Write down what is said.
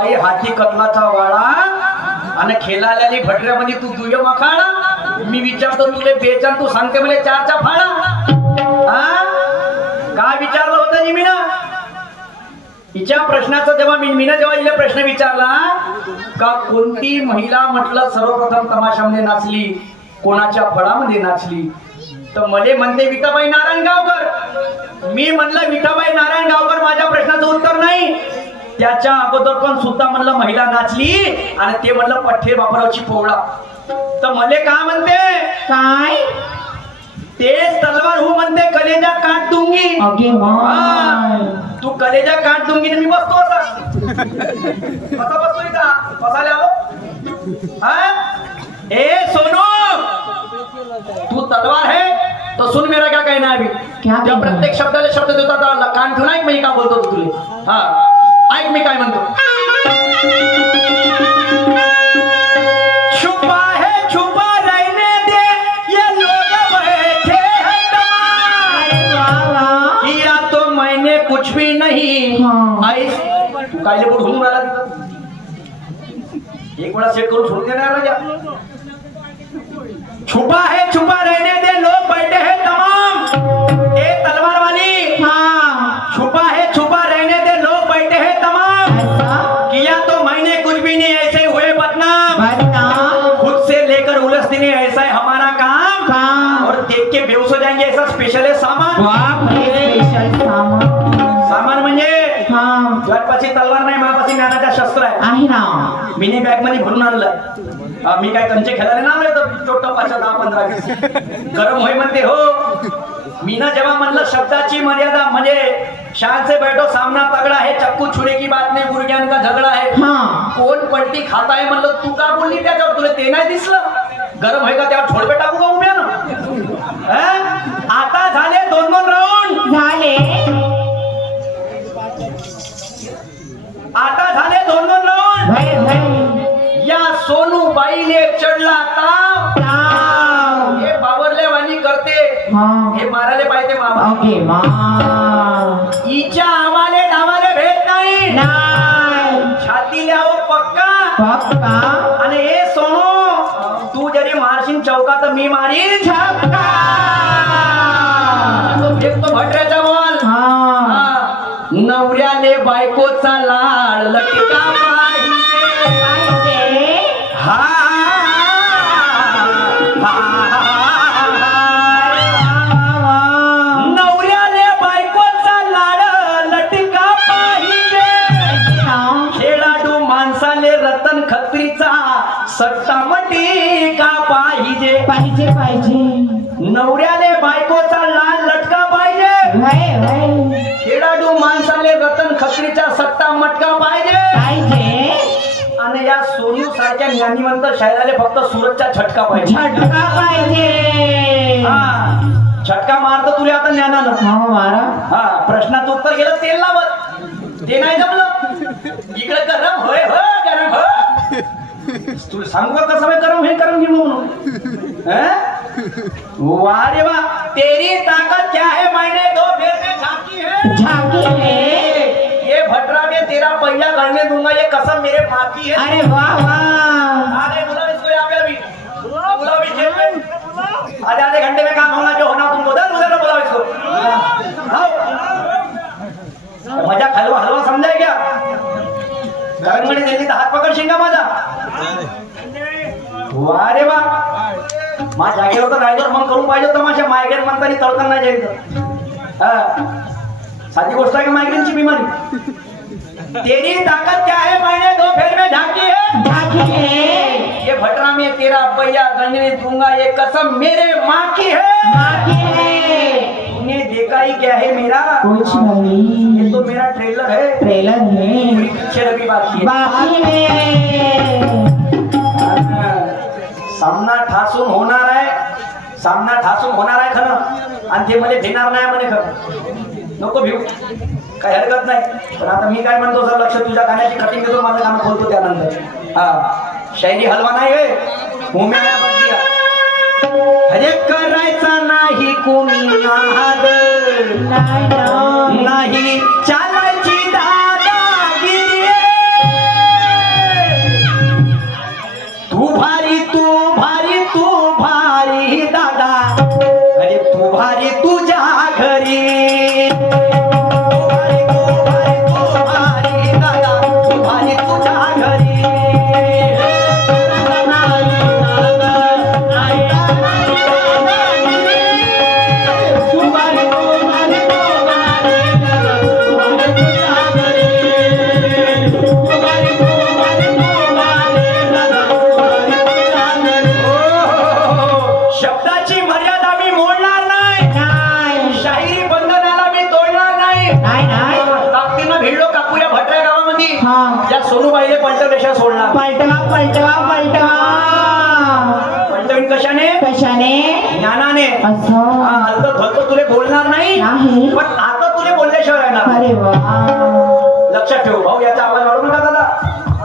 बाई हाती कतलाचा वाळा आणि खेळाल्याली भटऱ्यामध्ये तू दुय मखाडा. मी विचारतो तुले बेचान तू सांगते मला चारचा फाळा काय विचारलं होतं नि मीना हिच्या प्रश्नाचा जेव्हा मी मीनं जेव्हा हिला प्रश्न विचारला का कोणती महिला म्हटलं सर्वप्रथम तमाशामध्ये नाचली कोणाच्या फळामध्ये नाचली? तर मले म्हणते विठाबाई नारायण गावकर. मी म्हणलं विठाबाई नारायण गावकर माझ्या प्रश्नाचं उत्तर नाही. त्याच्या अगोदर पण सुद्धा म्हणलं महिला नाचली आणि ते म्हणलं पठ्ठे बापरावची पोवळा. तर मले का म्हणते? काय? तेच तलवार हो म्हणते कलेजा काट दूंगी तू कलेजा काट दूंगी मी बसतो असा कसा बसतो इथं. बसायला आलो. हा? ए सोनू! तू तलवार है? तो सुन मेरा क्या कहना है अभी? क्या? प्रत्येक शब्दाला शब्द देता कान ठेवून ऐक मी का बोलतो तू तुले. हा. ऐक मी काय म्हणतो? छुपा है छुपा रहने दे ये लोग बैठे हैं तमाम किया तो मैंने कुछ भी नहीं। कायले घुमून एक वेळा सेट करून सोडून देणार राजा छुपा है छुपा रहने दे लोग सामान म्हणजे हाँ. तुझ्यापाशी तलवार नाही माझ्यापाशी ज्ञानाचा शस्त्र आहे. आहे ना. मिनी बॅगमध्ये भरून आणलंय. हा, मी काय कंचे खेळायला ना आलोय तर दहा पंधरा गरम होय म्हणते हो. मी ना जेव्हा म्हणलं शब्दाची मर्यादा म्हणजे शान से बैठो सामना तगडा है चक्कू छुरे की बात नाही गुडघ्यान का झगडा है हाँ. कोण पलटी खाता आहे म्हणलं तू का बोलली त्याच्यावर? तुला ते नाही दिसलं. गरम आहे का त्यावर हाँ मारायला पाहिजे मामा. अगे मा. हिच्या आम्हाले नावाले भेट नाही. नाय छाती ल्याव पक्का. पक्का. आणि हे सोनू तू जरी मारशील चौका तर मी मारीन. छक्का. तो फेकतो भटऱ्याचा बॉल. नवऱ्याले बायकोचा लाड लटका पाहिजे सट्टा मटी का पाहिजे? पाहिजे पाहिजे. नवऱ्याले बायकोचा लाल लटका पाहिजे. खेळाडू माणसाले रतन खत्रीचा सट्टा मटका पाहिजे. पाहिजे. आणि या सोनू सारख्या ज्ञानीवंत शायराले फक्त सुरतचा छटका पाहिजे. झटका पाहिजे. हा. छटका मारतो तुला आता ज्ञानानं. हा मारा. हा प्रश्नाचं उत्तर गेलं तेल लावत. ते नाही जमलं. इकडे गरम होय हो. हो तुला सांगू का कसं गरम हे गरम घे म्हणून हैं? वाह रे वाह. तेरी ताकत क्या है मैंने? दो फेर में झांकी है। झाकी है? ये भटरा में तेरा पहिया गलने दूंगा ये कसम मेरे बाकी है। अरे वाह वाह। आगे बुलाओ इसको यहाँ पे अभी। बुलाओ अभी जेल में। आधे आधे घंटे में वा. रे वा मा जागेवर तर रायजर मग करून पाहिजे तमाशा मायग्रेन म्हणताना तळकन नाही जायचं. हा. साधी गोष्ट आहे का मायग्रेनची बिमारी? तेरी ताकत क्या है मैंने दो फेर में झांकी है. झाकी है. ये भटरा में तेरा पैया गणने दूंगा ये कसम मेरे माँ की है. झाकी है. तूने देखा ही क्या है मेरा? कुछ ये नहीं तो मेरा ट्रेलर है. ट्रेलर है. पूरी पिक्चर अभी बाकी है। बाकी हा. सामना ठासून होणार आहे. सामना ठासून होणार आहे खरं. आणि ते मला भेणार नाही म्हणे खरं. नको भिऊ. काही हरकत नाही. पण आता मी काय म्हणतो सर लक्ष तुझ्या गाण्याची कटिंग घेतो माझं काम खोलतो त्यानंतर. हा. शायरी हलवा नाही. अरे करायचा नाही कोणी नाही सोनूबाईने पंचदशा सोडला पलटवा पलटवा पलटवा पंचवीन कशाने? कशाने? ज्ञानाने. आता तुले बोलणार नाही पण आता तुले बोलल्याशिवाय राहणार. लक्षात ठेव भाऊ याचा